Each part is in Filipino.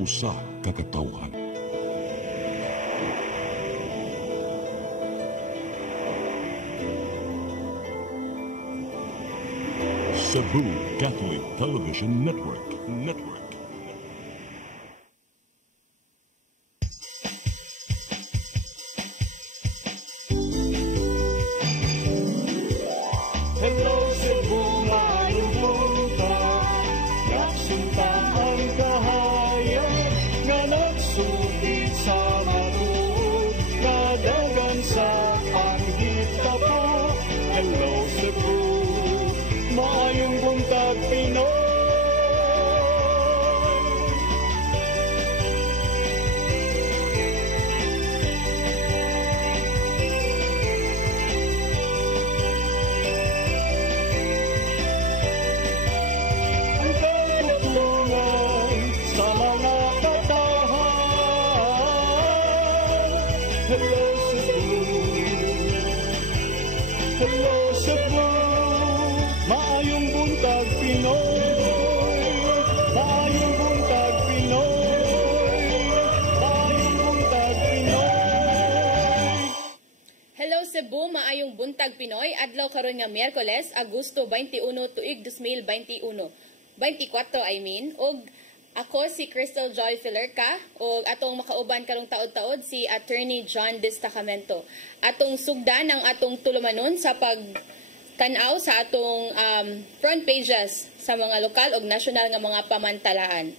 usa ka katawhan. Cebu Catholic Television Network. Hello Cebu, maayong buntag. Nagsunta ang kahayag nga nagsulid sa matuod, nadagan sa anghit tapo. Hello Cebu, maayong buntag Pinoy. Ang katutulungan sa mga katawhan. Hello Cebu, hello Cebu, maayong buntag Pinoy. Maayong buntag Pinoy. Maayong buntag Pinoy. Hello Cebu, maayong buntag Pinoy. Adlaw karon nga Miyerkules, Agosto 21 tuig 2021. 24 I mean. Og ako si Crystal Joy Filerca og atong makauban karong taod-taod si Attorney John Destacamento. Atong sugdan ang atong tulumanon sa pagtanaw sa atong front pages sa mga lokal og nasyonal nga mga pamantalaan.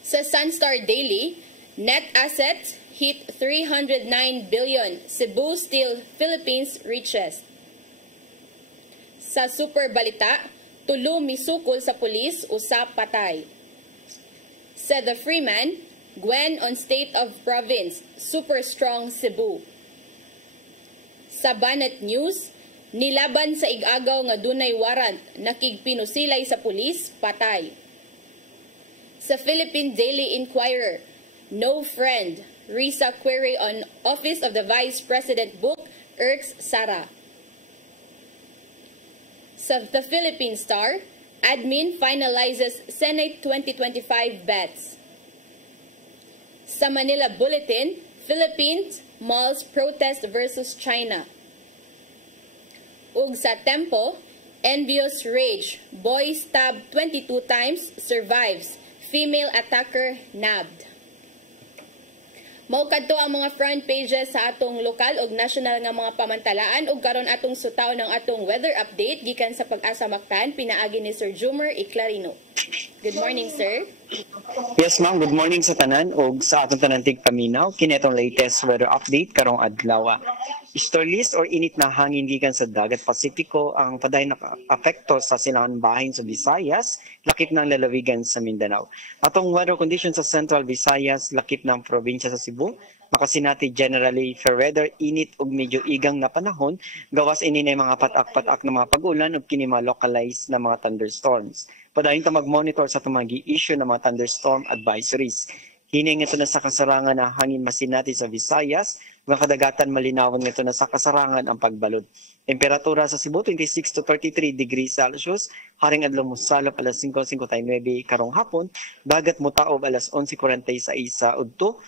Sa Sunstar Daily, net assets hit 309 billion. Cebu still Philippines richest. Sa Super Balita, tulo misukol sa pulis, usa patay. Sa The Freeman, Gwen on state of province, super strong Cebu. Sa Banat News, nilaban sa igagaw nga dunay warrant, nakigpinusilay sa pulis, patay. Sa Philippine Daily Inquirer, no friend, Risa query on Office of the Vice President book, irks Sara. Sa The Philippine Star, admin finalizes Senate 2025 bets. Sa Manila Bulletin, Philippines malls protest versus China. Ug sa Tempo, envious rage, boy stabbed 22 times, survives, female attacker nabbed. Mao kadto ang mga front pages sa atong lokal ug national nga mga pamantalaan ug karon atong sutaw ng atong weather update gikan sa Pag-asa Mactan pinaagi ni Sir Jumer Iclarino. Good morning, sir. Yes, ma'am. Good morning sa tanan ug sa atong tanan tigpaminaw kini atong latest weather update karong adlaw. Storeless or init na hangin gikan sa dagat Pasipiko ang paday naka-apekto sa silangan bahin sa Visayas, lakip ng lalawigan sa Mindanao. Atong weather conditions sa Central Visayas, lakip ng probinsya sa Cebu, makasinati generally fair weather, init ug medyo igang na panahon, gawas ini na mga patak-patak na mga pag-ulan ug kini mga localized na mga thunderstorms. Padayon ta mag-monitor sa itong mga issue ng mga thunderstorm advisories. Hining ito na sa kasarangan na hangin masinati sa Visayas, mga kadagatan malinawan ito na sa kasarangan ang pagbalod. Temperatura sa Cebu 26 to 33 degrees Celsius, haring adlaw mosalop alas 5:59 karong hapon, dagat motaob alas 11:46 sa udto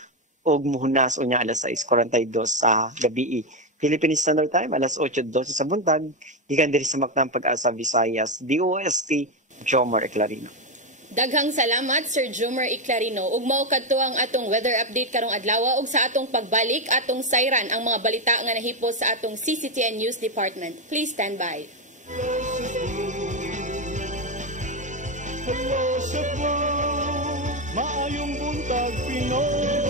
ug muhunas unya alas 6:42 sa gabi. Philippine Standard Time alas 8:12 sa buntag, gikan diri sa Mactan Pag-asa Visayas, DOST Jomar Iclarino. Daghang salamat Sir Jumer Iclarino ug mao kadto ang atong weather update karong adlaw ug sa atong pagbalik atong sayran ang mga balita nga nahipos sa atong CCTN News Department. Please stand by. Hello Cebu, maayong buntag Pinoy.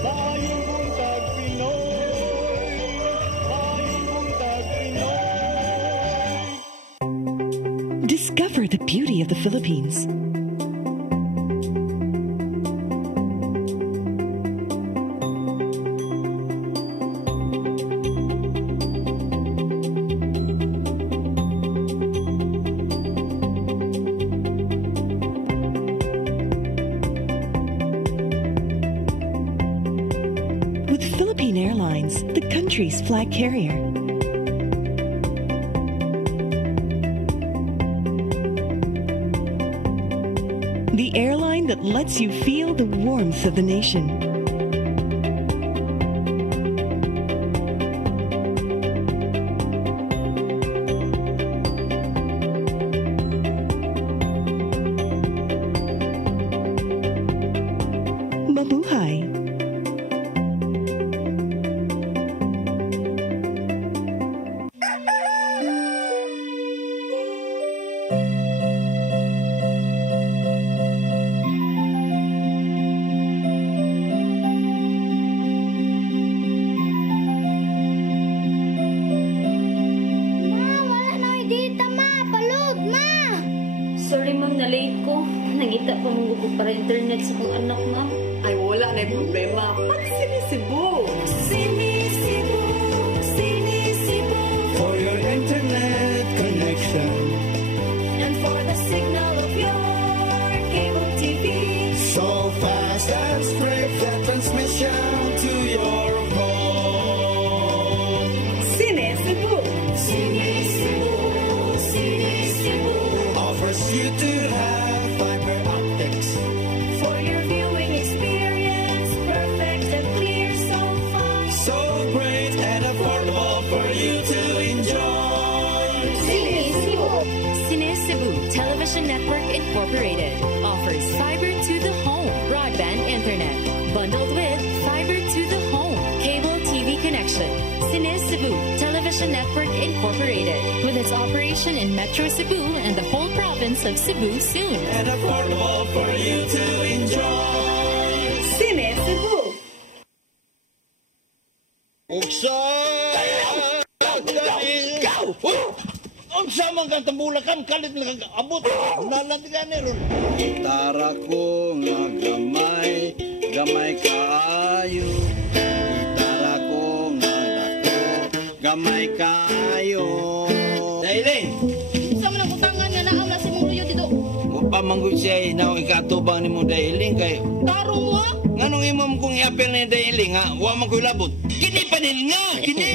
Maayong buntag Pinoy. Maayong buntag Pinoy. Discover the beauty of the Philippines. With Philippine Airlines, the country's flag carrier. the airline that lets you feel the warmth of the nation. Mabuhay! Sorry ma'am, na-late ko. Nangita pa mong gusto para internet sa kong anak ma'am. Ay, wala na yung problema. Pag-sinisibo. Sinisibo, sinisibo. For your internet connection. And for the signal of your cable TV. So fast and straight the transmission to your phone. Sinisibo. Sinisibo, sinisibo. Offers you to have fiber optics. For your viewing experience, perfect and clear so far. So great and affordable for you to enjoy. Cine Cebu Television Network Incorporated offers fiber to the home broadband internet bundled with fiber to the home cable TV connection. Cine Cebu Television Network Incorporated with its operation in Metro Cebu and the whole province of Cebu soon. And affordable for you to enjoy. Sinisibo. Uksa! Unsa man kang tambulakan kalit nga abot nalandigan ni ron. Gitara ko nga gamay, gamay kaayo. Gitara ko nga dako, gamay kaayo. Dailing, Sa man ang utangan nga naaw na si mong luyo dito. wa pa manggod siya na ikatubang ni mo Dailing kay Tarong mo ah. nganong imong kung iapil ni Dailing ha, wa man ko'y labot. Kini panil nga, kini.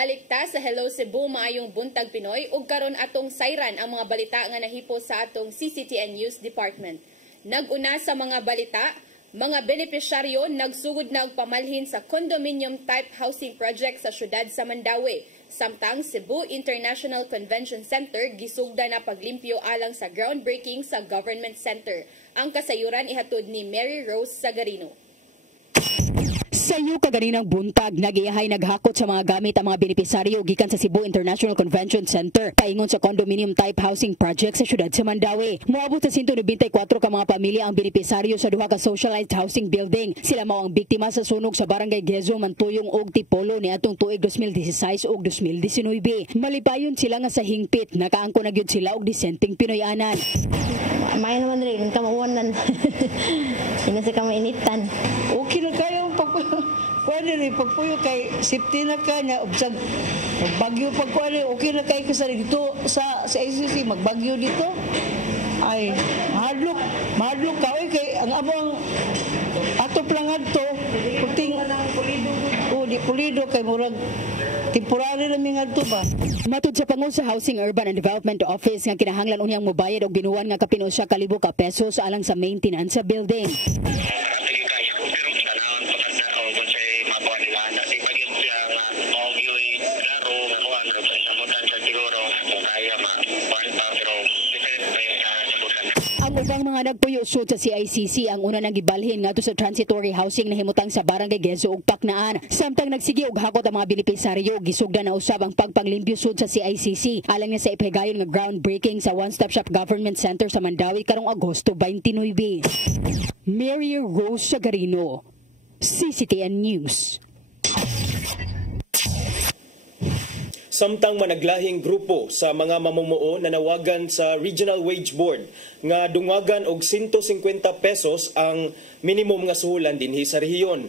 Balik ta sa Hello Cebu, maayong buntag Pinoy, ug karon atong sayran ang mga balita nga nahipo sa atong CCTN News Department. Naguna sa mga balita, mga benepisyaryo nagsugod na og pamalhin sa condominium type housing project sa syudad sa Mandaue. Samtang Cebu International Convention Center gisugda na paglimpyo alang sa groundbreaking sa Government Center. Ang kasayuran ihatod ni Mary Rose Sagarino. Sa iyo kaganinang buntag, nagiyahay naghakot sa mga gamit ang mga benepisaryo gikan sa Cebu International Convention Center paingon sa condominium type housing project sa syudad sa Mandaue. Moabot sa 194 ka mga pamilya ang benepisaryo sa duha ka socialized housing building. Sila mao ang biktima sa sunog sa barangay Gezo, Mantuyong ug Tipolo niadtong tuig 2016 ug 2019. Malipayon sila nga sa hingpit, nakaangko na gyud sila og disenteng Pinoyanan. May naman rin kamauanan. Inasa ka mainitan. Okay na kayo pwede rin pagpuyo kay safety na ka niya obsag magbagyo pagkuha okay na kayo kasi dito sa ICC magbagyo dito ay mahadlok ka kay ang abang ato plangad to puting di pulido kay murag temporary lang nga ito ba? Matud sa pangulo sa Housing Urban and Development Office nga kinahanglan unyang mobayad og binuwan nga kapin 1,000 ka pesos alang sa maintenance sa building. Ang ubang mga nagpuyo sud sa CICC ang una nang gibalhin ngadto sa transitory housing na himutang sa barangay Gezo ug Paknaan. Samtang nagsige og hakot ang mga benepisaryo, gisugda na usab ang pagpanglimpyo sud sa CICC alang sa ipahigayon nga groundbreaking sa One Stop Shop Government Center sa Mandaue karong Agosto 29. Mary Rose Sagarino, CCTN News. Samtang managlahing grupo sa mga mamumuo na nawagan sa Regional Wage Board nga dungagan og 150 pesos ang minimum nga suhulan dinhi sa rehiyon.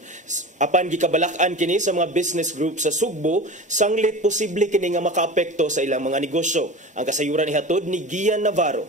Apan gikabalak-an kini sa mga business group sa Sugbo, sanglit posible kini nga makaapekto sa ilang mga negosyo. Ang kasayuran ihatod ni Gian Navarro.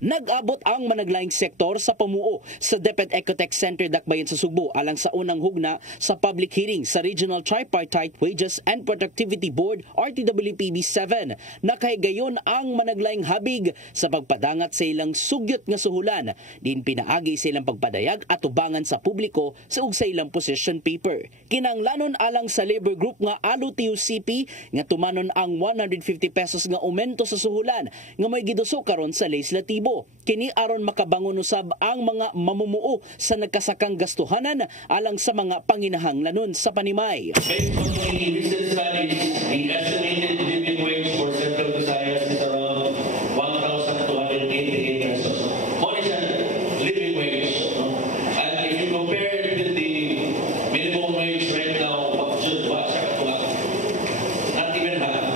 Nag-abot ang managlaing sektor sa pamuo sa DepEd Ecotech Center Dakbayan sa Sugbo alang sa unang hugna sa public hearing sa Regional Tripartite Wages and Productivity Board RTWPB7. Nakahigayon ang managlaing habig sa pagpadangat sa ilang sugyot nga suhulan. Din pinaagi sa ilang pagpadayag at tubangan sa publiko sa ug sa ilang position paper. Kinanglanon alang sa labor group nga ALO-TUCP nga tumanon ang 150 pesos nga aumento sa suhulan nga may giduso karon sa legislatibo. Kini aron makabangon usab ang mga mamumuo sa nagkasakang gastuhanan alang sa mga panginahanglanon sa panimay. Based on the recent studies, the estimated living wage for Central Visayas is around 1,288 pesos. What is that living wage? And if you compare it with the minimum wage right now, not even half.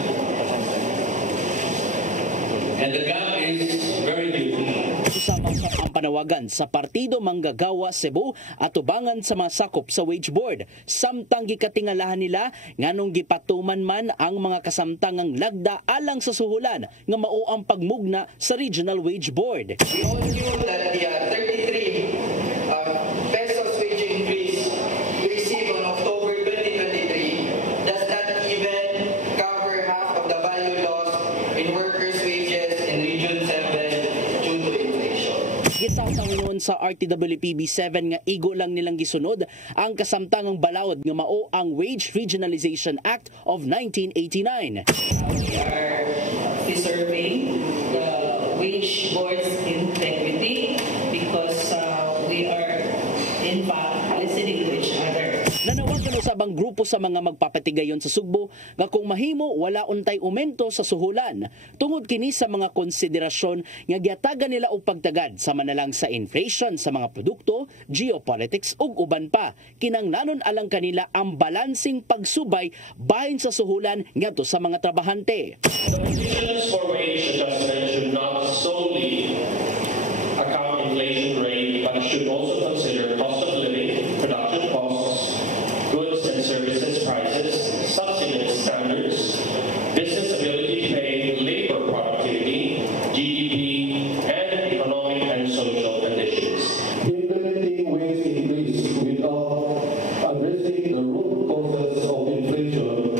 And the gap is very big. Usabang sa ang panawagan sa Partido Manggagawa Cebu at tubangan sa mga sakop sa wage board. Samtang gikatingalahan nila nganong gipatuman man ang mga kasamtangang lagda alang sa suhulan nga mao ang pagmugna sa Regional Wage Board. We all knew that the 33 pesos wage increase we received on October 2023 does not even cover half of the value lost in workers' wages in Region 7 due to inflation. Gitawon sa RTWPB7 nga igo lang nilang gisunod ang kasamtangang balaod nga mao ang Wage Regionalization Act of 1989. We are preserving the wage board's integrity because we are in fact listening to each other. Nanawagan usab ang grupo sa mga magpapatigayon sa Sugbo nga kung mahimo wala untay aumento sa suhulan tungod kini sa mga konsiderasyon nga giatagan nila og pagtagad sa manalang sa inflation sa mga produkto, geopolitics ug uban pa. Kinanglanon alang kanila ang balansing pagsubay bahin sa suhulan ngadto sa mga trabahante. The conditions for wage adjustment should not solely account inflation rate but should also consider cost of living, production costs, goods and services prices, subsistence standards, business ability to pay, labor productivity, GDP, and economic and social conditions. Implementing wage increase without addressing the root causes of inflation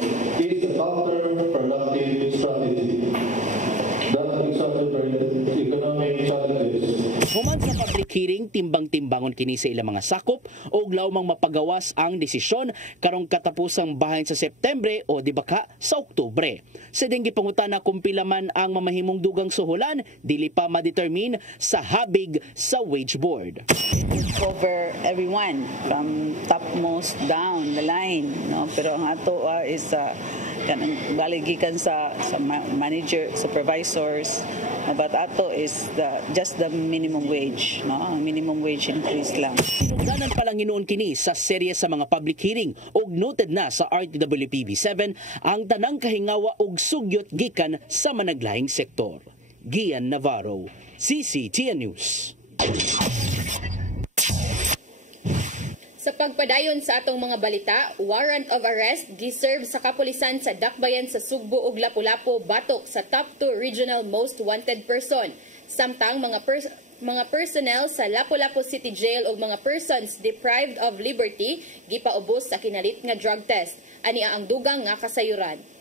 Human sa public hearing, timbang-timbangon kini sa ilang mga sakop o lawmang mapagawas ang desisyon karong katapusang bahin sa Septembre o di baka sa Oktubre. Sa dinggi pangutana kung pila man ang mamahimong dugang suhulan, dili pa ma-determine sa habig sa wage board. Cover everyone from topmost down the line, no? Pero ang ato is kanang baligikan sa manager, supervisors, but ato is just the minimum wage, no? Ang minimum wage increase lang. Sinugdanan pa lang hinuon kini sa serye sa mga public hearing ug noted na sa RTWPB7 ang tanang kahingawa ug sugyot gikan sa managlahing sektor. Gian Navarro, CCTN News. Sa pagpadayon sa atong mga balita, warrant of arrest giserve sa kapulisan sa Dakbayan sa Sugbo ug Lapu-Lapu batok sa top 2 regional most wanted person. Samtang mga personnel sa Lapu-Lapu City Jail ug mga persons deprived of liberty gipaubos sa kinalit nga drug test. Ani ang dugang nga kasayuran.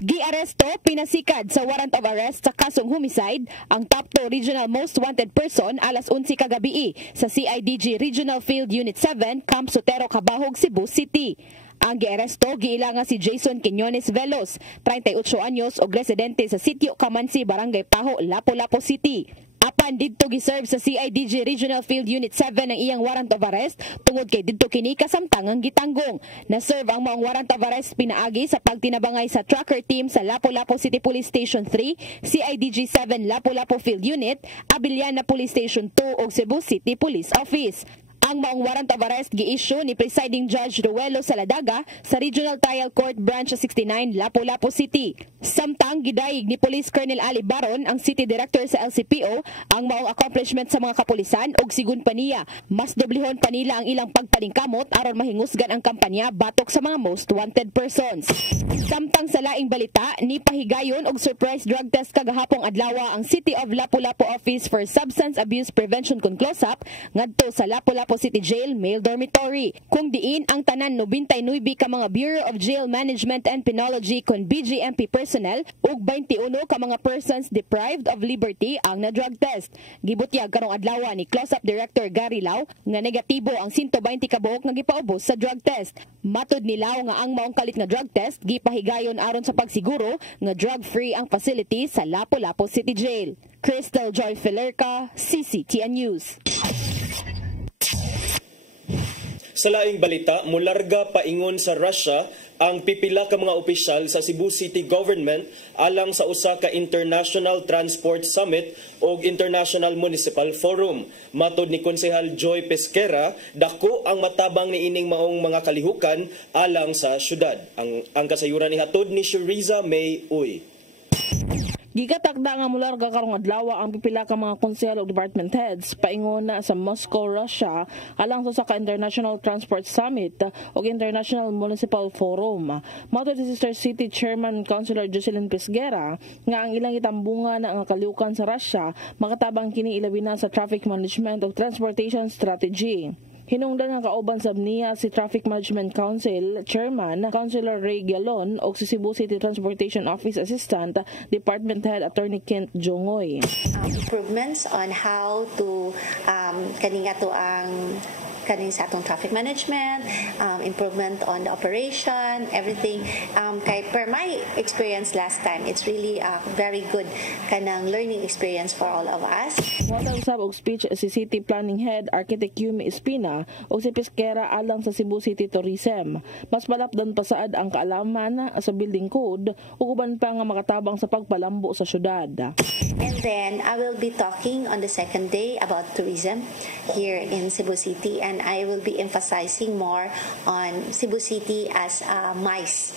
Giaresto, pinasikad sa warrant of arrest sa kasong homicide ang top 2 regional most wanted person alas 11 kagabi sa CIDG Regional Field Unit 7, Camp Sotero, Cabahog, Cebu City. Ang giaresto giilangan si Jason Quiñones Velos, 38 anyos og residente sa Sitio Kamansi, Barangay Paho, Lapu-Lapu City. Apan didto giserve sa CIDG Regional Field Unit 7 ang iyang warrant of arrest tungod kay didto kini kasamtangang gitanggong. Na-serve ang maong warrant of arrest pinaagi sa pagtinabangay sa tracker team sa Lapu-Lapu City Police Station 3, CIDG 7 Lapu-Lapu Field Unit, Abiliana Police Station 2 ug Cebu City Police Office. Ang maong warrant of arrest gi-issue ni Presiding Judge Ruelo Saladaga sa Regional Trial Court Branch 69, Lapu-Lapu City. Samtang gidayeg ni Police Colonel Ali Baron, ang City Director sa LCPO, ang maong accomplishment sa mga kapulisan ug sigun pa niya, mas doblehon pa nila ang ilang pagpalingkamot aron mahingusgan ang kampanya batok sa mga most wanted persons. Samtang sa laing balita, ni pahigayon og surprise drug test kagahapong adlaw ang City of Lapu-Lapu Office for Substance Abuse Prevention kon CLOSUP ngadto sa Lapu-Lapu City Jail Male Dormitory. Kung diin ang tanan 99 ka mga Bureau of Jail Management and Penology kon BJMP personnel ug 21 ka mga persons deprived of liberty ang na-drug test. Gibutyag karong adlaw ni CLOSUP Director Gary Lau nga negatibo ang 120 ka buok nga gipaubos sa drug test. Matud ni Lau nga ang maong kalit nga drug test gipahigayon aron sa pagsiguro nga drug-free ang facility sa Lapu-Lapu City Jail. Crystal Joy Filerca, CCTN News. Sa laing balita, mularga paingon sa Russia ang pipila ka mga opisyal sa Cebu City Government alang sa usa ka International Transport Summit o International Municipal Forum. Matod ni Konsehal Joy Pesquera, dako ang matabang ni ining maong mga kalihukan alang sa syudad. Ang kasayuran ni hatod ni Sheriza May Uy. Gigatakda nga mularga karong adlaw ang pipila ka mga konsehal ug department heads paingon na sa Moscow, Russia alang sa ka International Transport Summit ug International Municipal Forum. Matod si Sister City Chairman Councilor Jocelyn Pesquera nga ang ilang itambunga na ang kalihukan sa Russia makatabang kini ilabi na sa traffic management ug transportation strategy. Hinungdan nga kauban sab niya si Traffic Management Council Chairman Councilor Ray Galon o si Cebu City Transportation Office Assistant Department Head Attorney Kent Jongoy. Improvements on how to kaninga to ang kaning sa atong traffic management, improvement on the operation, everything. Kay per my experience last time, it's really a very good kanang learning experience for all of us. Watang sab og speech si City Planning Head Architect Yumi Espina o si Pesquera alang sa Cebu City Tourism. Mas malapdan pa saad ang kaalaman sa building code ug uban pa nga makatabang sa pagpalambo sa syudad. And then I will be talking on the second day about tourism here in Cebu City, and I will be emphasizing more on Cebu City as a MICE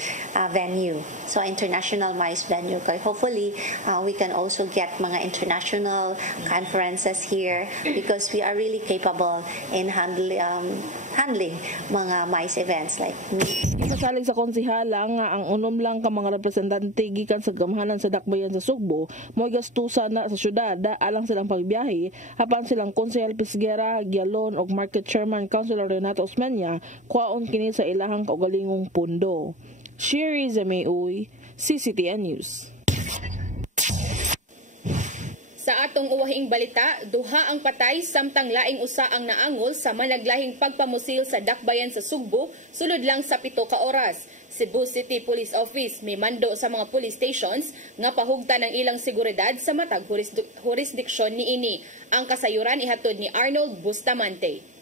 venue. So international MICE venue. Hopefully, we can also get mga international conferences here because we are really capable in handling mga MICE events like me. Gipasalig sa konsehala nga ang unom lang ka mga representante gikan sa gamhanan sa Dakbayan sa Sugbo mo gastusa na sa syudad alang silang pagbiyahe apan silang konsehal Pesquera, Gialon ug Market Chairman Councilor Renato Osmeña kuwaon kini sa ilahang kaugalingong pundo. Sheriza May Uy, CCTN News. Sa atong uwahing balita, duha ang patay samtang laing usa ang naangol sa managlahing pagpamusil sa dakbayan sa Sugbo sulod lang sa 7 ka oras. Cebu City Police Office may mando sa mga police stations nga pahugtan ng ilang seguridad sa matag jurisdiksyon niini. Ang kasayuran ihatod ni Arnold Bustamante.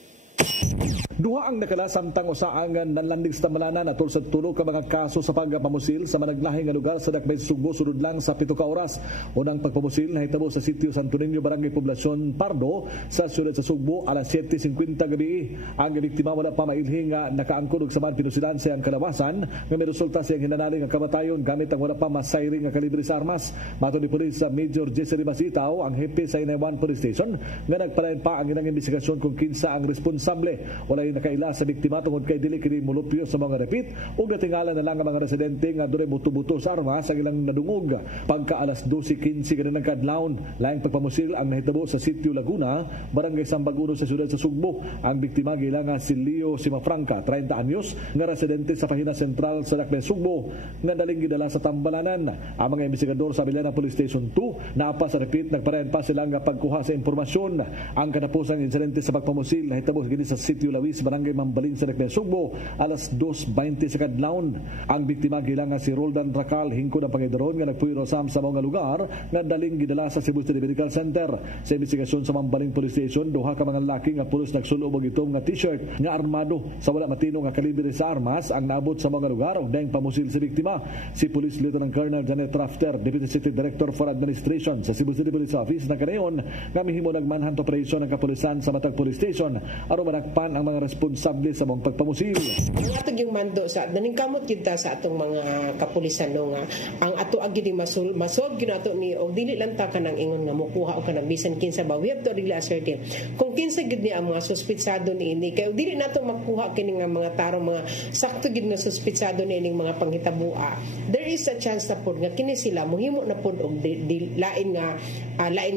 Duha ang nakala samtang usaangan nanlandig sa Tamalanan atol sa tulo ka mga kaso sa pagpamusil sa managlahing nga lugar sa dakbayan sa Sugbo sulod lang sa 7 ka oras. Unang pagpamusil nahitabo sa sitio Santo Niño, Barangay Poblacion Pardo sa siyudad sa Sugbo alas 7:50 gabi. Ang biktima wala pa mailhing nga nakaangkod og samad pinusilan sa ang kalawasan nga may resulta siyang hinanaling nga kamatayon gamit ang wala pa masayring nga kalibre sa armas. Matod ni Pulis sa Major Jesse Ribasitaw, ang hepe sa Inaywan Police Station, nga nagpalain pa ang ilang investigasyon kung kinsa ang responsable. Walay nakaila sa biktima tungod kay dili kini mulupyo sa mga repeat ug natingala na lang ang mga residente nga dunay buto-buto sa armas sa ilang nadungog. Pagka alas 12:15 kanang kadlawon, laing pagpamusil ang nahitabo sa Sitio Laguna, Barangay Sambaguno sa siyudad sa Sugbo. Ang biktima gilang si Leo Simafranca, 30 anyos, nga residente sa Pahina Sentral sa Dakbayan Sugbo, nga daling gidala sa Tambalanan. Ang mga investigador sa Bilana Police Station 2 naapa sa repeat nagparayan pa sila nga pagkuha sa impormasyon. Ang katapusang insidente sa pagpamusil nahitabo gini sa Sitio Lawis, Barangay Mambaling sa Dakbayan Sugbo alas 2:20 sa kadlawon. Ang biktima gilang si Roldan Racal, hingkod ang pangidaron nga nagpuyro sa mga lugar nga daling gidala sa Cebu City Medical Center. Sa investigasyon sa Mambaling Police Station, duha ka mga lalaki nga pulos nagsulo og itom nga t-shirt nga armado sa wala matino nga kalibre sa armas ang naabot sa mga lugar ug daing pamusil sa biktima. Si Police Lieutenant Colonel Janet Rafter, Deputy City Director for Administration sa Cebu City Police Office, nagkanayon nga mihimo nagmanhunt operation ng kapulisan sa matag police station aron managpan ang mga responsable sa mga pagpamusil. Ang atong yung mando sa naningkamot kita sa atong mga kapulisan no nga ang ato agi masod gyud ato ni og dili lang ta kanang ingon nga mokuha og kanang bisan kinsa ba, we have to really ascertain kung kinsa gid ni ang mga suspitsado niini kay dili nato makuha kini nga mga tarong mga sakto gid nga suspitsado niining mga panghitabua. There is a chance na pud nga kini sila mohimo na pud og lain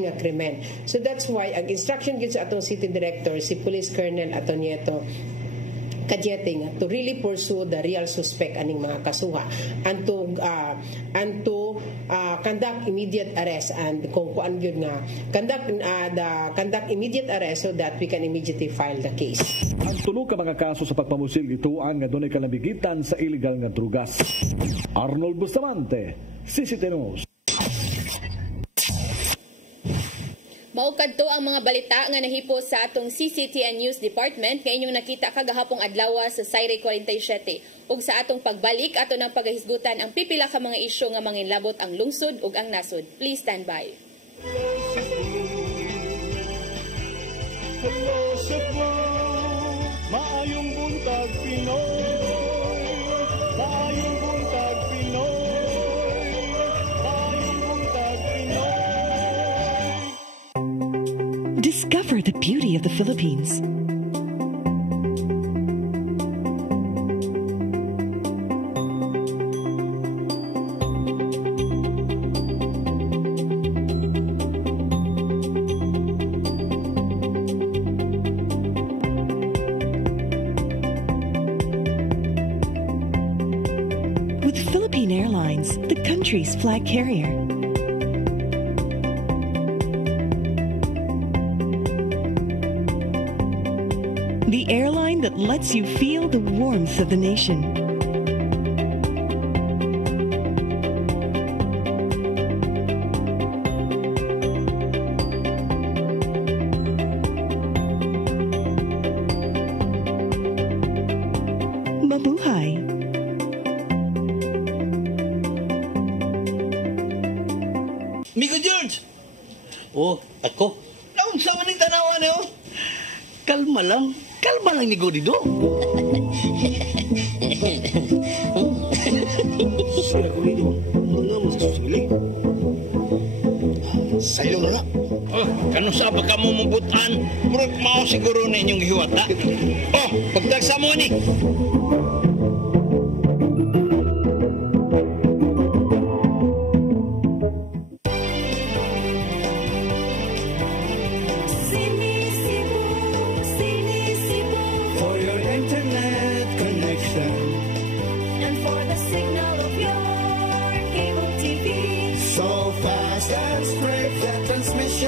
nga krimen. So that's why ang instruction gid sa atong city director si Police Colonel Antonieto Kadyeting to really pursue the real suspect aning mga kasuha and to conduct immediate arrest and kung kuan gyud nga conduct immediate arrest so that we can immediately file the case. Ang tulo ka mga kaso sa pagpamusil ituan nga dunay kalabigitan sa illegal nga drugas. Arnold Bustamante, CCTV News. Maukad to ang mga balita nga nahipo sa atong CCTN News Department nga inyong nakita kagahapong adlaw sa Sayre 47. Ug sa atong pagbalik ato nang pagahisgutan ang pipila ka mga isyu nga manginlabot ang lungsod ug ang nasod. Please stand by. Hello Cebu, maayong buntag Pinoy. Maayong buntag Pinoy. Maayong buntag Pinoy. Discover the beauty of the Philippines. With Philippine Airlines, the country's flag carrier. The airline that lets you feel the warmth of the nation. Mabuhay. Miko George! Oh, ako? Naon sa maning tanawan niyo? Kalma lang ni Godido. Sila Godido, ano mo sa susili? Sa'yo na. Oh, kano sa ba ka mo mabutan? Murag mao siguro na inyong hiwata. Oh, pagtagsa mo ni. So fast and straight, that transmission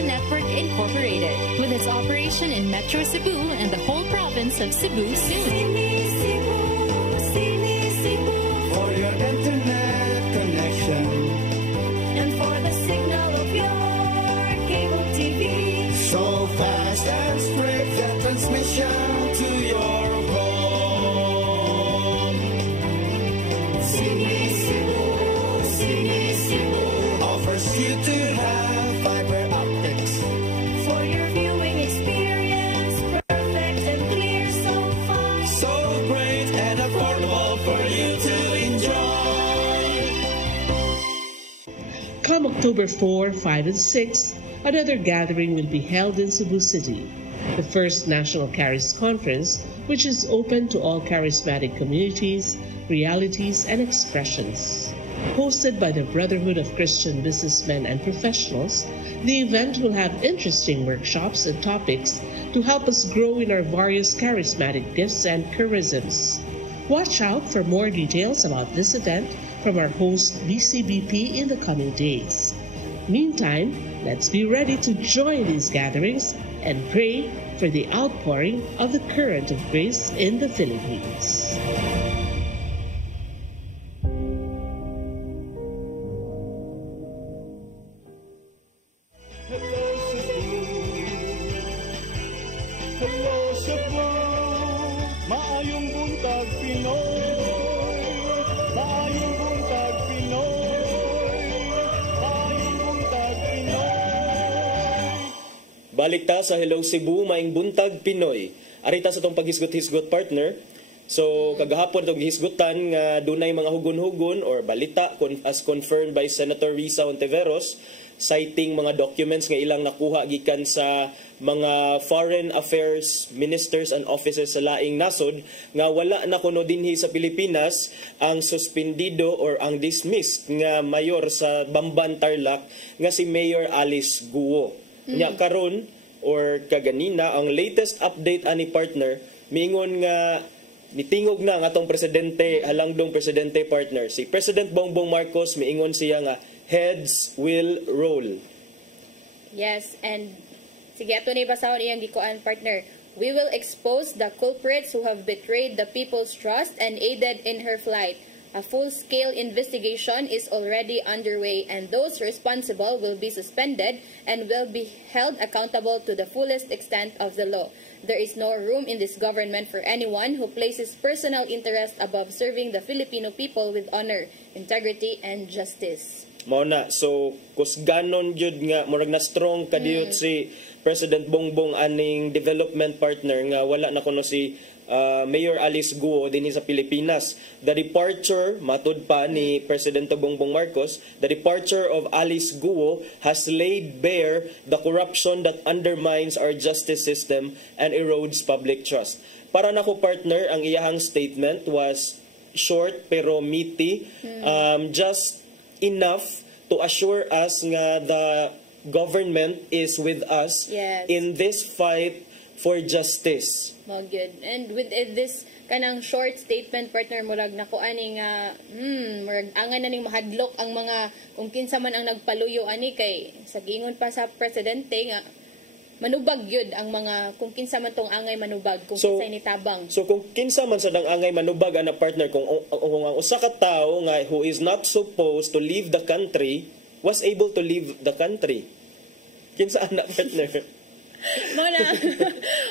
Ocean Network Incorporated, with its operation in Metro Cebu and the whole province of Cebu soon. For your internet connection And for the signal of your cable TV. so fast and swift that transmission to your home. Sini Cebu offers you to have fiber optics. For your viewing experience, perfect and clear so far. So great and affordable for you to enjoy. Come October 4, 5, and 6, another gathering will be held in Cebu City, the first National Charis Conference, which is open to all charismatic communities, realities, and expressions. Hosted by the Brotherhood of Christian Businessmen and Professionals, the event will have interesting workshops and topics to help us grow in our various charismatic gifts and charisms. Watch out for more details about this event from our host BCBP in the coming days. Meantime, let's be ready to join these gatherings and pray for the outpouring of the current of grace in the Philippines. Hello Cebu, maayong buntag Pinoy. Maayong buntag Pinoy. Maayong buntag Pinoy. Balik ta sa Hello Cebu, maing buntag Pinoy. Arita sa tong paghisgot-hisgot partner. So kagahapon itong gihisgutan nga dunay mga hugon-hugon or balita as confirmed by Senator Risa Hontiveros, citing mga documents nga ilang nakuha gikan sa mga foreign affairs ministers and officers sa laing nasod nga wala na kuno dinhi sa Pilipinas ang suspendido or ang dismissed nga mayor sa Bamban Tarlac nga si Mayor Alice Guo. Nya karon or kaganina ang latest update ani partner miingon nga nitingog na ang atong presidente, halangdong presidente partner. Si President Bongbong Marcos miingon siya nga heads will roll. Yes, and sige, ato na ibasahon iyang gikuan partner. We will expose the culprits who have betrayed the people's trust and aided in her flight. A full-scale investigation is already underway and those responsible will be suspended and will be held accountable to the fullest extent of the law. There is no room in this government for anyone who places personal interest above serving the Filipino people with honor, integrity, and justice. Mao na, so kusganon jud nga murag na strong kadiyot si President Bongbong aning development partner nga wala na kuno si Mayor Alice Guo dinhi sa Pilipinas. The departure, matud pa ni Presidente Bongbong Marcos, the departure of Alice Guo has laid bare the corruption that undermines our justice system and erodes public trust. Para nako partner, ang iyahang statement was short pero meaty, just enough to assure us nga the government is with us in this fight for justice. Mo good. And with this kanang short statement partner murag nako ani nga murag angan na ning mahadlok ang mga kung kinsa man ang nagpaluyo ani kay sa gingon pa sa presidente nga manubag yun ang mga kung kinsa man tong angay manubag kung kinsa ni tabang. So kung kinsa man sa dang angay manubag ana partner kung ang usa ka tawo nga who is not supposed to leave the country was able to leave the country. Kinsa ana partner?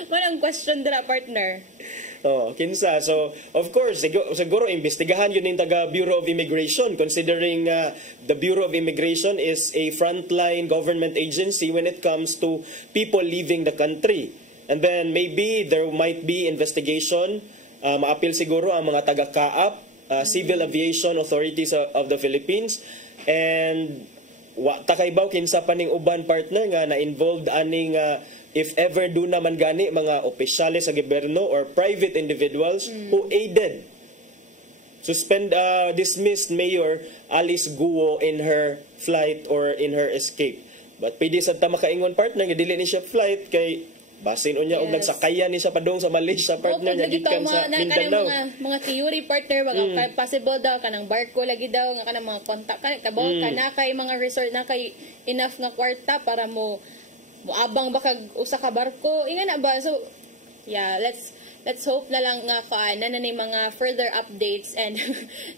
Manang question dira partner. Oh, kinsa. So, of course, siguro imbestigahan yun yung taga Bureau of Immigration considering the Bureau of Immigration is a frontline government agency when it comes to people leaving the country. And then maybe there might be investigation, maapil siguro ang mga taga-CAAP, Civil Aviation Authorities of the Philippines, and takaybaw kinsa pa ning uban partner nga na-involved aning if ever do naman gani mga opisyales sa gobyerno or private individuals who aided dismissed Mayor Alice Guo in her flight or in her escape. But pwede sa makaingon partner nga dili ni siya flight kay basin unya og nagsakayan ni siya padung sa Malaysia partner niya gikan sa Mindanao. Mga theory partner mga possible daw kanang barko lagi daw nga kanang mga kontak kabaw kana kay mga resort na kay enough nga kwarta para mo muabang ba kag usa ka barko inga na ba. So yeah, let's hope na lang nga na mga further updates and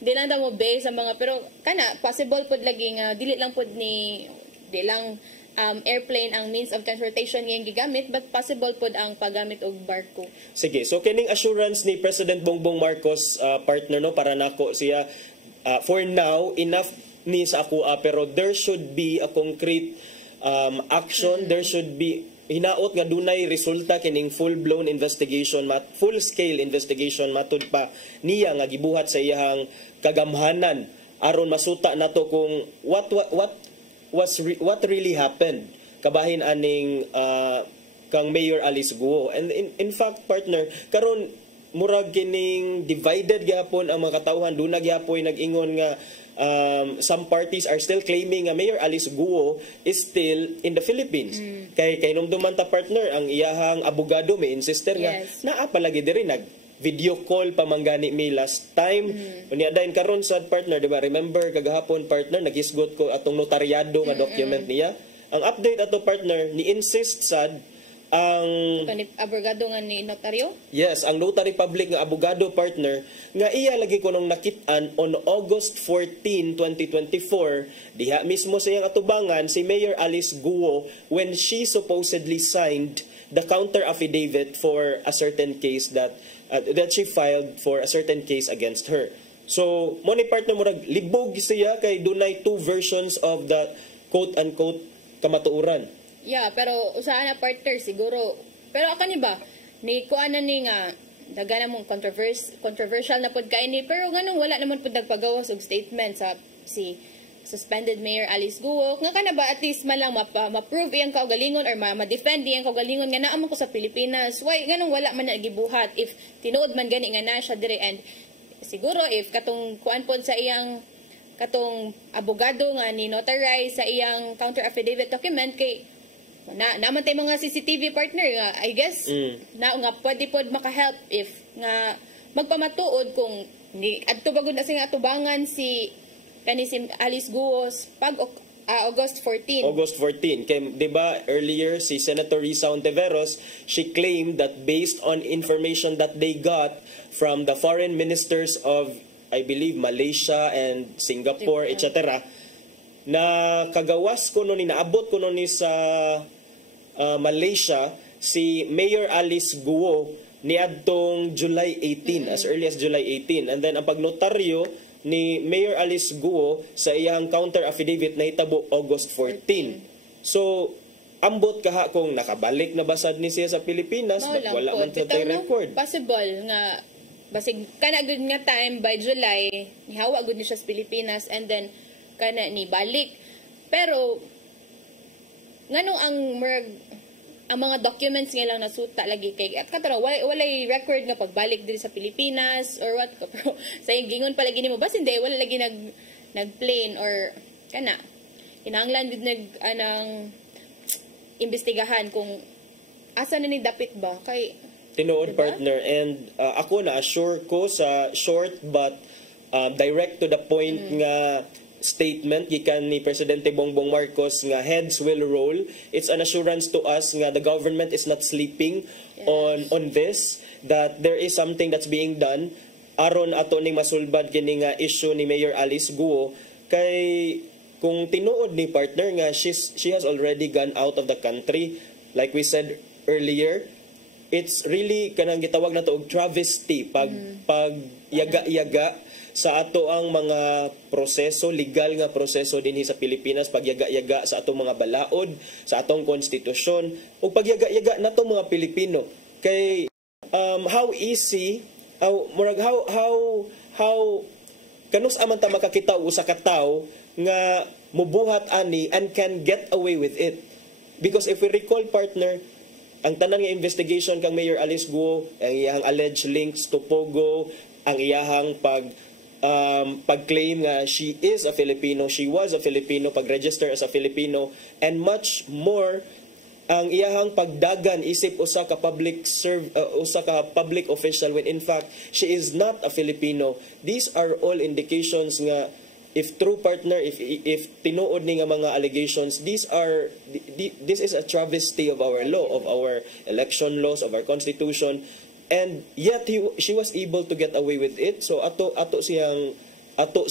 di lang mo base sa mga pero kana possible pud lagi nga dili lang pud ni di lang airplane ang means of transportation ngayong gigamit but possible pud ang paggamit og barko. Sige, so kining assurance ni President Bongbong Marcos partner no para nako siya for now enough ni sa ako pero there should be a concrete action. There should be hinaot nga dunay resulta kining full-blown investigation, full-scale investigation matud pa niya nga gibuhat sa iyang kagamhanan aron masuta nato kung what really happened kabahin aning kang Mayor Alice Guo. And in fact partner karon murag kining divided gyapon ang mga katawhan dunay gyapon nag-ingon nga some parties are still claiming nga Mayor Alice Guo is still in the Philippines. Kay numduman ta partner ang iyahang abogado may insister nga naa palagi diri nag video call pamanggani mi last time. Unya dayon karon sad partner, di ba? Remember kagahapon partner naghisgot ko atong notaryado nga document niya. Ang update ato partner ni insist sad ang abogado nga ni notaryo? Yes, ang notary public nga abogado partner nga iya lagi ko nung nakit-an on August 14, 2024 diha mismo sa iyang atubangan si Mayor Alice Guo when she supposedly signed the counter affidavit for a certain case that she filed for a certain case against her. So, mo ni partner murag libog siya kay dunay two versions of the quote-unquote kamatuuran. Yeah, pero usahan na partner siguro. Pero ako ni ba, ni kuan na ni nga daga na mong controversial na pod kay ni pero nganong wala naman pod nagpagawas og statement sa si suspended Mayor Alice Guo. Nga kana ba at least man lang ma-prove iyang kaugalingon or ma-defend iyang kaugalingon nga naa man ko sa Pilipinas. Why nganong wala man na gibuhat if tinuod man gani nga na siya dire and siguro if katong kuan pod sa iyang katong abogado nga ni notarize sa iyang counter affidavit document kay naman tayo mga CCTV partner nga I guess na nga pwede pod maka-help if nga magpamatuod kung ni adto bagud na sing atubangan si kani si Alice Guo pag August 14. August 14 kay di ba earlier si Senator Risa Ontiveros she claimed that based on information that they got from the foreign ministers of I believe Malaysia and Singapore etc. na kagawas ko ni naabot ko ni sa Malaysia si Mayor Alice Guo niadtong July 18 as early as July 18 and then ang pagnotaryo ni Mayor Alice Guo sa iyang counter affidavit na hitabo August 14. So ambot kaha kung nakabalik na basad ni siya sa Pilipinas but wala man sa record. Possible nga basig kana gud nga time by July nihawa gud ni siya sa Pilipinas and then kana ni balik pero nganong ang mga documents nga lang nasuta lagi kay at katara walay record nga pagbalik diri sa Pilipinas or what pero sa gingon pa lagi nimo bas hindi wala lagi nagplane or kana kinahanglan gid anang imbestigahan kung asa na ni dapit ba kay tinuod diba? Partner and ako na assure ko sa short but direct to the point nga statement gikan ni Presidente Bongbong Marcos nga heads will roll. It's an assurance to us nga the government is not sleeping on this, that there is something that's being done aron ato ning masulbad kini nga issue ni Mayor Alice Guo kay kung tinuod ni partner nga she has already gone out of the country like we said earlier. It's really kanang gitawag na to og travesty pag yaga-yaga sa ato ang mga proseso, legal nga proseso dinhi sa Pilipinas, pagyaga-yaga sa atong mga balaod, sa atong konstitusyon, o pagyaga-yaga nato mga Pilipino. Kay how easy, how kanus aman ta makakita og usa ka tawo nga mubuhat ani and can get away with it. Because if we recall partner, ang tanan nga investigation kang Mayor Alice Guo, ang iyang alleged links to Pogo, ang iyahang pag-claim nga she is a Filipino, she was a Filipino, pag-register as a Filipino, and much more ang iyahang pagdagan isip usa ka public official when in fact she is not a Filipino. These are all indications nga if true partner, if tinuod ni nga mga allegations, these this is a travesty of our law, of our election laws, of our constitution, and yet she was able to get away with it. So ato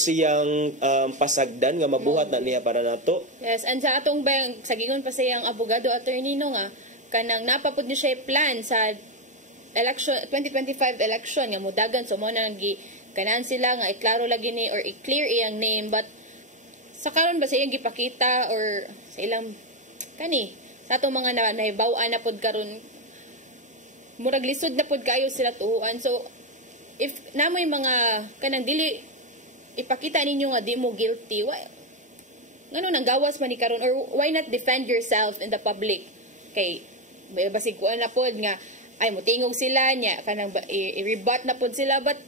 siyang pasagdan nga mabuhat na niya para nato. Yes, and sa atong bang sagingon pa siyang abogado attorney no nga kanang napapud ni siya plan sa election 2025 election nga mudagan so mo nang kanan sila nga iklaro lagi ni or i-clear iyang name, but sa karon ba sa iyang gipakita or sa ilang kani sa atong mga nahibaw-an na pod karon murag lisod na pod kayo sila tuuan. So if namoy mga kanang dili ipakita ninyo nga di mo guilty, why ngano nang gawas man ni karon, or why not defend yourself in the public kay basig kuan na pod nga ay mutingog sila nya kanang i-rebut na pod sila, but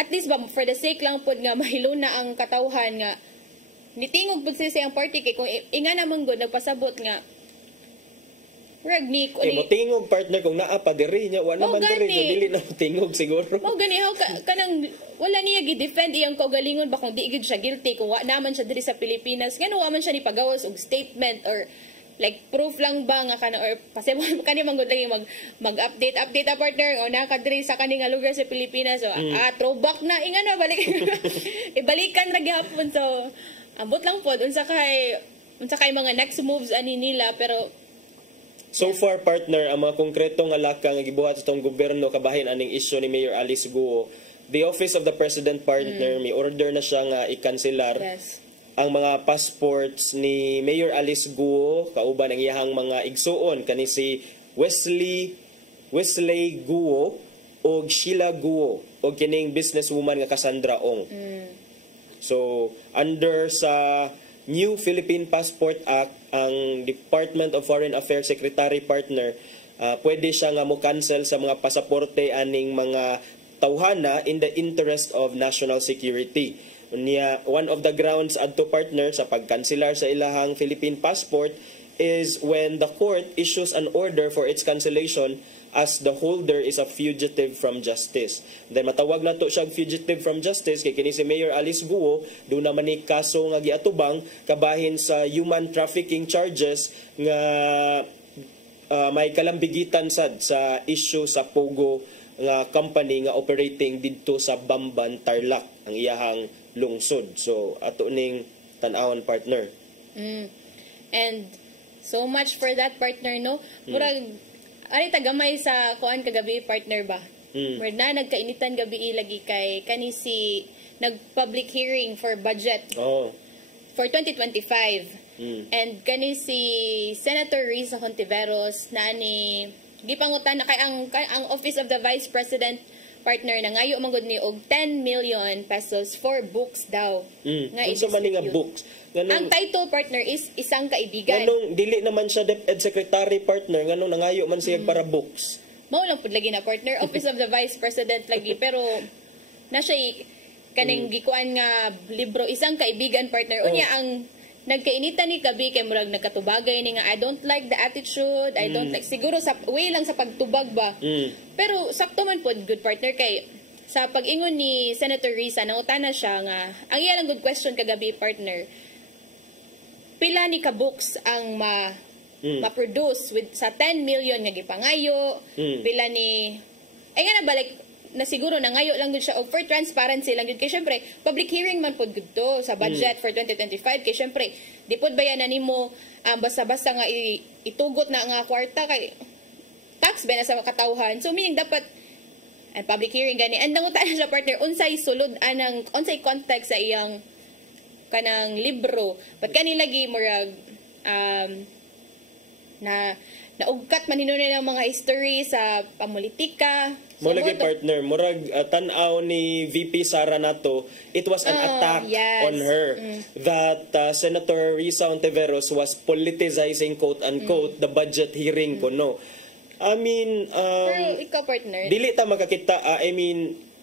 at least ba for the sake lang pod nga mahilo na ang katawhan nga nitingog pod sila sa iyang party kay kung inga naman gud nagpasabot nga ragni ko ni motingog partner kung naa pa diri nya wala man diri so dili na motingog siguro mo gani how kanang wala niya gi-defend iyang kaugalingon ba kung di gid siya guilty kung wa naman siya diri sa Pilipinas ngano wa man siya ni pagawas og statement or like proof lang ba nga kana or kasi kani man gud lagi mag-update a partner o naka diri sa kani nga lugar sa Pilipinas so throwback na ingano balik ibalikan ra gihapon so ambot lang pod unsa kay mga next moves ani nila. Pero so far partner ang mga konkreto nga laka nga gibuhat sa tong gobyerno kabahin aning issue ni Mayor Alice Guo, the office of the president partner may order na siya nga i-cancelar ang mga passports ni Mayor Alice Guo kauban ang iyahang mga igsuon kani si Wesley Guo o Sheila Guo o kining businesswoman nga Cassandra Ong. So under sa New Philippine Passport Act, ang Department of Foreign Affairs Secretary partner pwede siya nga mo cancel sa mga pasaporte aning mga tawhana in the interest of national security. Unya, one of the grounds adto partner sa pagkanselar sa ilahang Philippine passport is when the court issues an order for its cancellation as the holder is a fugitive from justice. Then matawag na to siya fugitive from justice kay kini si Mayor Alice Guo do naman ni kaso nga giatubang kabahin sa human trafficking charges nga may kalambigitan sad sa issue sa Pogo nga company nga operating didto sa Bamban, Tarlac ang iyahang lungsod. So ato ning tan-awon partner. And so much for that partner no. Murag ani tagamay sa kuan kagabi partner ba? Where na nagkainitan gabi lagi kay kani si nag-public hearing for budget for 2025. And kani si Senator Risa Hontiveros na ni gipangutan na kay ang Office of the Vice President partner na ngayo manggod ni og 10 million pesos for books daw. Unsa man nga books? Ang title partner is Isang Kaibigan. Nganong dili naman siya DepEd Secretary partner, nganong nangayo man siya para books. Mao lang pud lagi na partner, Office of the Vice President lagi pero na siya kaning gikuan nga libro Isang Kaibigan partner. Unya ang nagkainitan ni gabi kay murag nagkatubagay ni nga I don't like the attitude, I don't like siguro sa way lang sa pagtubag ba. Pero sakto man pod good partner kay sa pag-ingon ni Senator Risa nangutana siya nga ang iya lang good question kagabi partner. Pila ni ka books ang ma-produce with sa 10 million nga gipangayo, pila ni ay nga na balik na siguro na ngayo lang gud siya og for transparency lang gud kay syempre public hearing man pod gud to sa budget for 2025 kay syempre di pod bayanan nimo basta-basta nga itugot na nga kwarta kay tax ba na sa katawhan, so meaning dapat and public hearing gani and nangutan siya partner unsay sulod anang unsay context sa iyang kanang libro but kani lagi murag na naugkat man hinunay ng mga history sa pamulitika. Mo lagi partner, murag tan-aw ni VP Sara nato, it was an attack on her that Senator Risa Hontiveros was politicizing quote unquote the budget hearing kuno. I mean pero ikaw partner dili ta makakita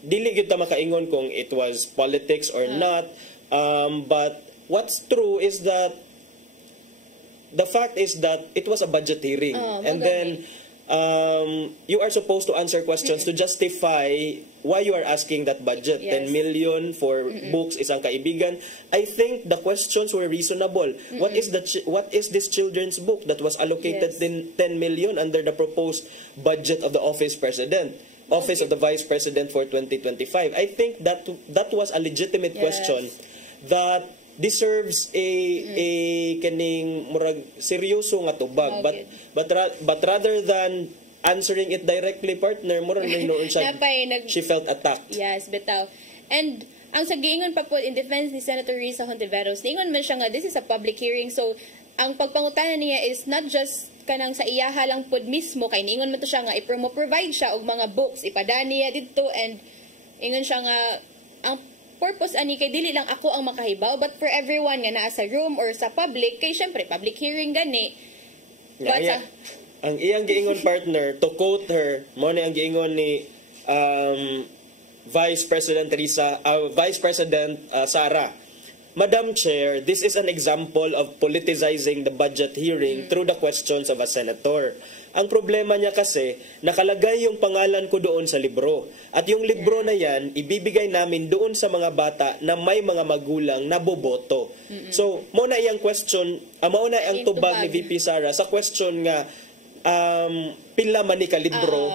dili gyud ta makaingon kung it was politics or not. But what's true is that the fact is that it was a budget hearing and then you are supposed to answer questions to justify why you are asking that budget, Yes. 10 million for books, isang kaibigan. I think the questions were reasonable. What is this children's book that was allocated Yes. 10 million under the proposed budget of the Office of the Vice President for 2025? I think that was a legitimate question that deserves a kaning murag seryoso nga tubag, but rather than answering it directly, partner, murag noon siya, she felt attacked. Yes, bitaw. And ang sa giingon pa po in defense ni Senator Risa Hontiveros, niingon man siya nga this is a public hearing, so ang pagpangutana niya is not just kanang sa iyaha lang pod mismo, kay niingon man to siya nga i-provide siya og mga books ipadani niya didto, and ingon siya nga ang purpose ani kay dili lang ako ang makahibaw but for everyone nga naa sa room or sa public, kay syempre public hearing gani. But Ang iyang giingon, partner, to quote her, mo ni ang giingon ni Vice President Sara, Madam Chair, this is an example of politicizing the budget hearing through the questions of a senator. Ang problema niya kasi, nakalagay yung pangalan ko doon sa libro. At yung libro na yan, ibibigay namin doon sa mga bata na may mga magulang na boboto. So, muna iyang question, mauna ang tubag ni VP Sara sa question nga, pila man ni ka libro.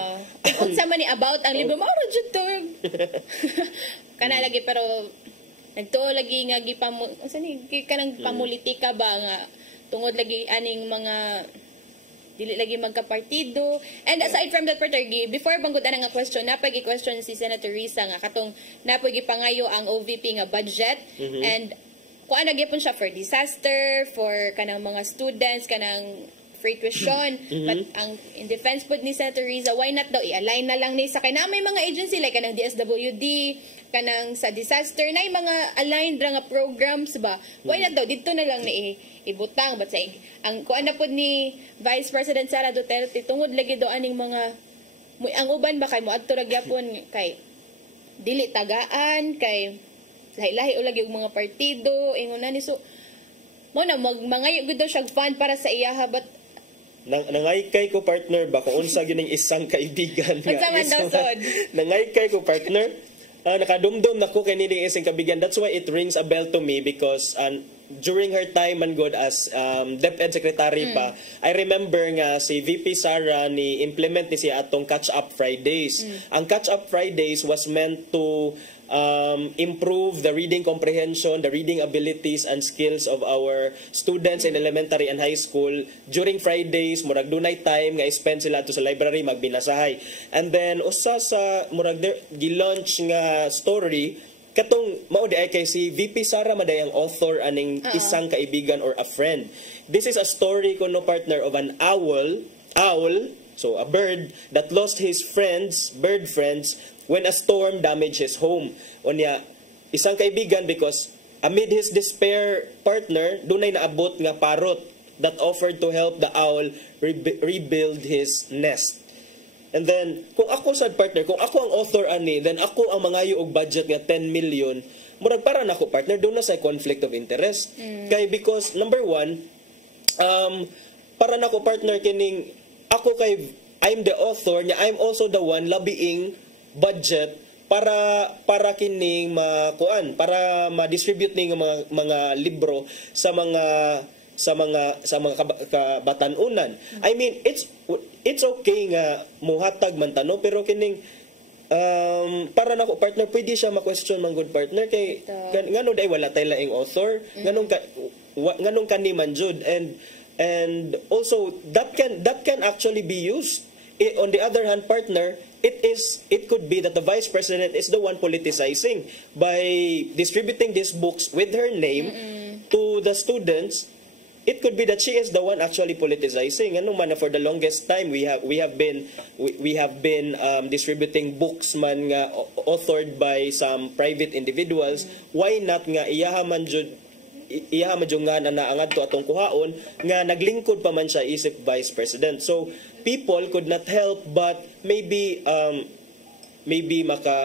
Unsa man ni about ang libro, mauro jud to. Kana lagi pero nagtuo lagi nga unsa ni kanang pamulitika ba nga tungod lagi aning mga dili lagi magkapartido. And aside from that, partner, before banggod ana nga question, napagi question si Senator Risa nga katong napagi pangayo ang OVP nga budget, and kuan nagyapon siya for disaster, for kanang mga students, kanang free tuition. But ang in defense pod ni Senator Risa, why not daw i-align na lang ni sa kanang may mga agency like kanang DSWD, kanang sa disaster na mga aligned ra nga programs ba, why not daw dito na lang ni ibutang. But sa ang kuan na pod ni Vice President Sara Duterte, tungod lagi do aning mga ang uban ba kay moadto ra gyapon kay dili tagaan, kay lahi-lahi ulagi og mga partido ingon na ni, so mo na mangayo gud daw siya fund para sa iyaha. But nangaykay ko, partner, ba kung unsa gining isang kaibigan nga nangaykay ko, partner, nakadumdum na ko kay nining isang kaibigan. That's why it rings a bell to me, because during her time man god as DepEd Secretary pa, I remember nga si VP Sara ni implement ni siya atong Catch-Up Fridays. Ang Catch-Up Fridays was meant to improve the reading comprehension, the reading abilities and skills of our students in elementary and high school. During Fridays, murag dunay time nga spend sila to sa library magbinasahay. And then usa sa murag gi-launch nga story katong mao di ay kay si VP Sara maday ang author aning isang kaibigan or a friend. This is a story ko, no, partner, of an owl, so a bird that lost his bird friends when a storm damaged his home. Unya isang kaibigan, because amid his despair, partner, dunay naabot nga parrot that offered to help the owl rebuild his nest. And then, kung ako sad, partner, kung ako ang author ani, then ako ang mangayo og budget nga 10 million, murag para nako, partner, doon na sa conflict of interest. Kay because number one, para nako, partner, kining ako kay I'm the author niya, I'm also the one lobbying budget para kining para ma-distribute ning mga libro sa mga kabatanunan. I mean, it's okay nga muhatag man tano, pero kining para nako, partner, pwede siya ma-question man good, partner, kay ngano day wala tay laing author, nganong kaniman jud, and also that can actually be used. On the other hand, partner, it could be that the Vice President is the one politicizing by distributing these books with her name to the students. It could be that she is the one actually politicizing. Ano man, for the longest time we have been distributing books man nga authored by some private individuals. Why not nga iyahaman jud nga naangat to atong kuhaon nga naglingkod pa man siya isip Vice President. So people could not help but maybe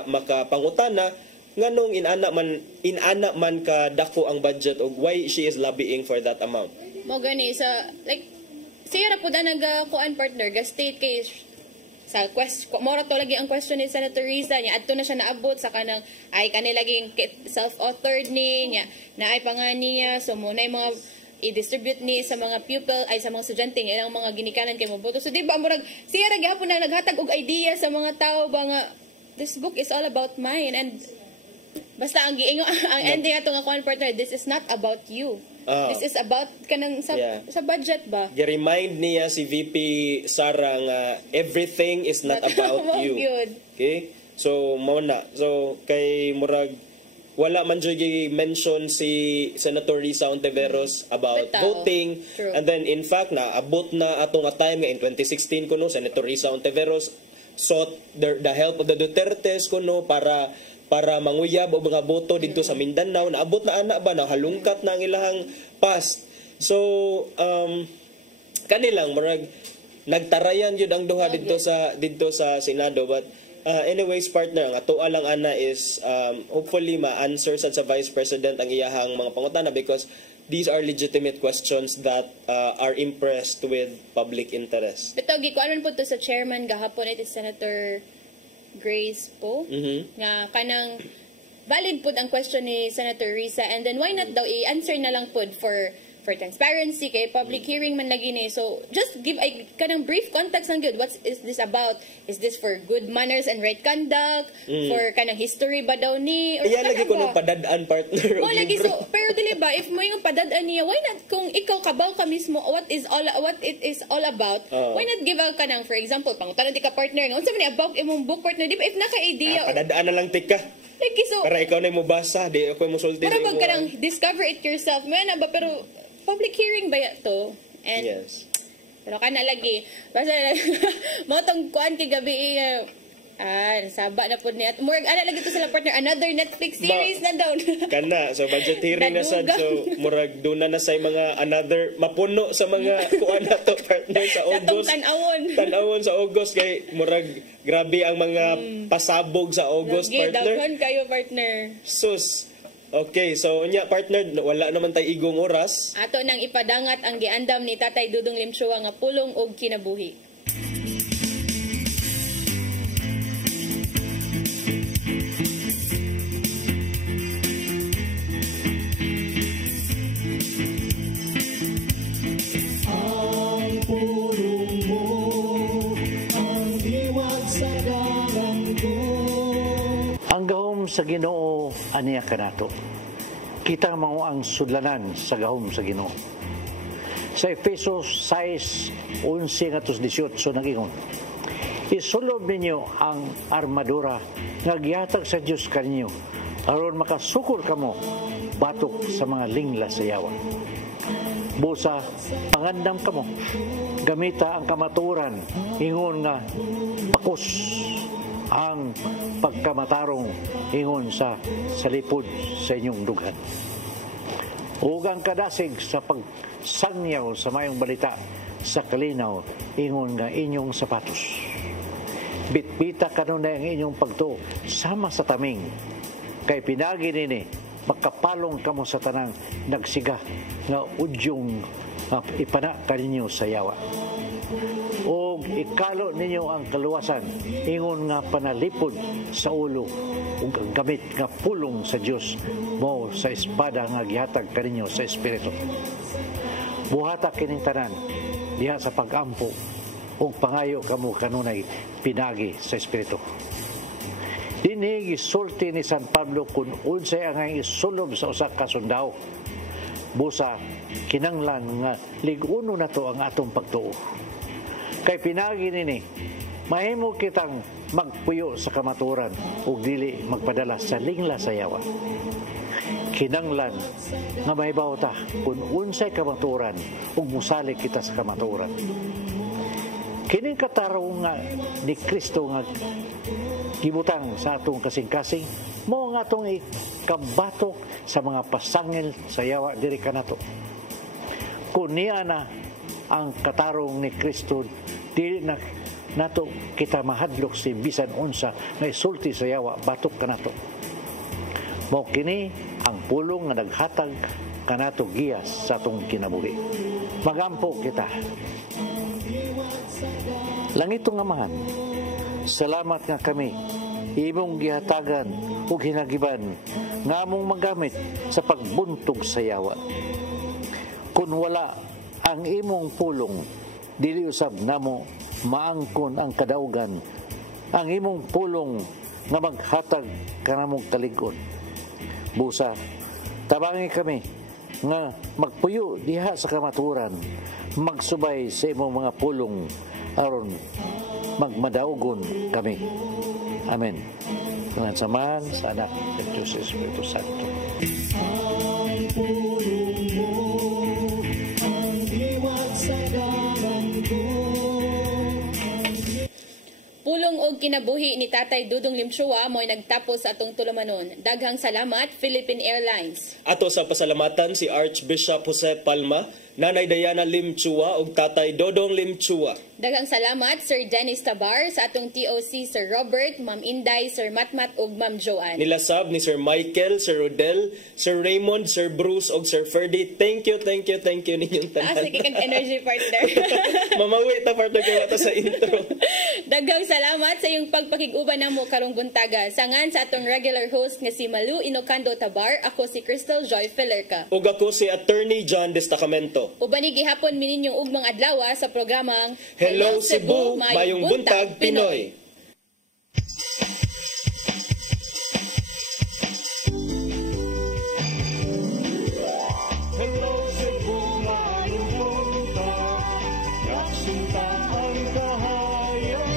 makapangutana nganong inana man ka dako ang budget og why she is lobbying for that amount. Mo gani sa like siya ra pud nagakuan, partner, ga state kay sa moro to lagi ang question ni Senator Riza niya adto na siya naabot sa kanang ay kanilaging self-authored ni niya na ay pangani niya so muna yung mga i-distribute ni sa mga pupil ay sa mga estudyante ng ilang mga ginikanan kay moboto. So di ba murag siya ra gyapon na naghatag og idea sa mga tao ba nga this book is all about mine and basta ang giingo ang ending ato nga kuan partner this is not about you. This is about kanang sa budget ba? Gi-remind niya si VP Sara nga everything is not about you. Okay? So mao na. So kay murag wala man jud mention si Senator Risa Ontiveros about voting. True. And then in fact na abot na atong time nga in 2016 kuno Senator Risa Ontiveros sought the help of the Dutertes kuno para manguyab og mga boto dito sa Mindanao. Naabot na ana ba na halungkat na ang ilahang past. So kanilang murag nagtarayan jud ang duha dito sa Senado but anyways partner ang ato lang ana is hopefully ma-answer sa Vice President ang iyahang mga pangutana because these are legitimate questions that are impressed with public interest. Bitaw gikuanon po to sa chairman gahapon it is Senator Grace po nga kanang valid po ang question ni Senator Risa and then why not daw i-answer na lang po for transparency kay public hearing man lagi ni so just give a kanang brief context ang good what is this about is this for good manners and right conduct for kanang history ba daw ni iya lagi ko nung padadaan partner mo lagi so pero dili ba if mo yung padadaan niya why not kung ikaw kabaw ka mismo what it is all about why not give a kanang for example pangutanan di ka partner nga unsa man ni about imong book partner di ba if naka idea padadaan na lang tika lagi so para ikaw na mo basa di ako mo sulti para pag kanang discover it yourself man ba pero public hearing ba to? And yes. Pero kana lagi. Basta mo tong kuan kay gabi saba na pud ni at murag ana lagi to sila partner another Netflix series na daw. Kana so budget hearing na sad so murag duna na say mga another mapuno sa mga kuan nato partner sa August. Tan-awon sa August kay murag grabe ang mga pasabog sa August partner. Daghan kayo partner. Sus. Okay, so unya partner, wala naman tay igong oras. Ato nang ipadangat ang giandam ni Tatay Dudong Limsua nga pulong og kinabuhi. Ang pulong mo, ang diwag sa garang ko. Ang gahom sa Ginoo aniya kanato. Kita mao ang sudlanan sa gahom sa Ginoo. Sa Efesos 6:11-18 nagingon. Isulob ninyo ang armadura nga gihatag sa Dios kaninyo aron makasukol kamo batok sa mga lingla sa yawa. Busa pangandam kamo gamita ang kamaturan ingon nga pakos ang pagkamatarong ingon sa salipod sa inyong dughan. Ug ang kadasig sa pagsangyaw sa mayong balita sa kalinaw ingon nga inyong sapatos. Bitbita kanunay ang inyong pagtuo sama sa taming kay pinagi nini makapalong kamo sa tanang nagsiga nga udyong ipana kaninyo sa yawa. O ikalo ninyo ang kaluwasan ingon nga panalipod sa ulo ug gamit nga pulong sa Dios mo sa espada nga gihatag kaninyo sa espiritu. Buhata kining tanan diha sa pagampo ug pangayo kamo kanunay pinagi sa espiritu. Dinhi gisulti ni San Pablo kun unsay ang isulob sa usa ka sundao. Busa kinanglan nga lig-uno na to ang atong pagtuo. Kay pinagi nini, mahimo kitang magpuyo sa kamaturan ug dili magpadala sa lingla sa yawa. Kinanglan nga mahibaw ta kung unsay kamaturan ug musali kita sa kamaturan. Kining katarong nga ni Kristo nga gibutang sa atong kasing-kasing mo nga atong ikabatok sa mga pasangil sa yawa diri kanato. Kung niya na ang katarong ni Kristo dili na nato kita mahadlok si bisan unsa nga isulti sa yawa batok kanato. Mao kini ang pulong nga naghatag kanato giyas sa atong kinabuhi. Magampo kita. Langitong Amahan, salamat nga kami imong gihatagan ug hinagiban nga among magamit sa pagbuntog sa yawa. Kung wala ang imong pulong, dili usab namo maangkon ang kadaugan, ang imong pulong nga maghatag kanamong kalig-on. Busa, tabangi kami nga magpuyo diha sa kamaturan, magsubay sa imong mga pulong aron magmadaugon kami. Amen. Dengan samahan sa anak ng Diyos Espiritu Santo. Pulong og kinabuhi ni Tatay Dudong Limchua mo'y nagtapos sa atong tulumanon. Daghang salamat, Philippine Airlines. Ato sa pasalamatan si Archbishop Jose Palma, Nanay Diana Limchua ug Tatay Dodong Limchua. Daghang salamat Sir Dennis Tabar, sa atong TOC Sir Robert, Ma'am Inday, Sir Matmat ug Ma'am Joanne. Nilasab ni Sir Michael, Sir Rodel, Sir Raymond, Sir Bruce ug Sir Ferdy. Thank you ninyong tanan. Sige kang energy partner. Mamawi ta partner kay wata sa intro. Daghang salamat sa iyong pagpakig-uban namo karong buntaga. Sangan sa atong regular host nga si Malu Inocando Tabar, ako si Crystal Joy Felerca. Ug ako si Attorney John Destacamento. Ubani gihapon mininyong ugmang adlaw sa programang Hello Cebu, Mayong Buntag Pinoy. Hello Cebu, mayong buntag, nagsinta ang kahayag.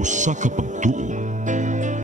Usa ka pagtuo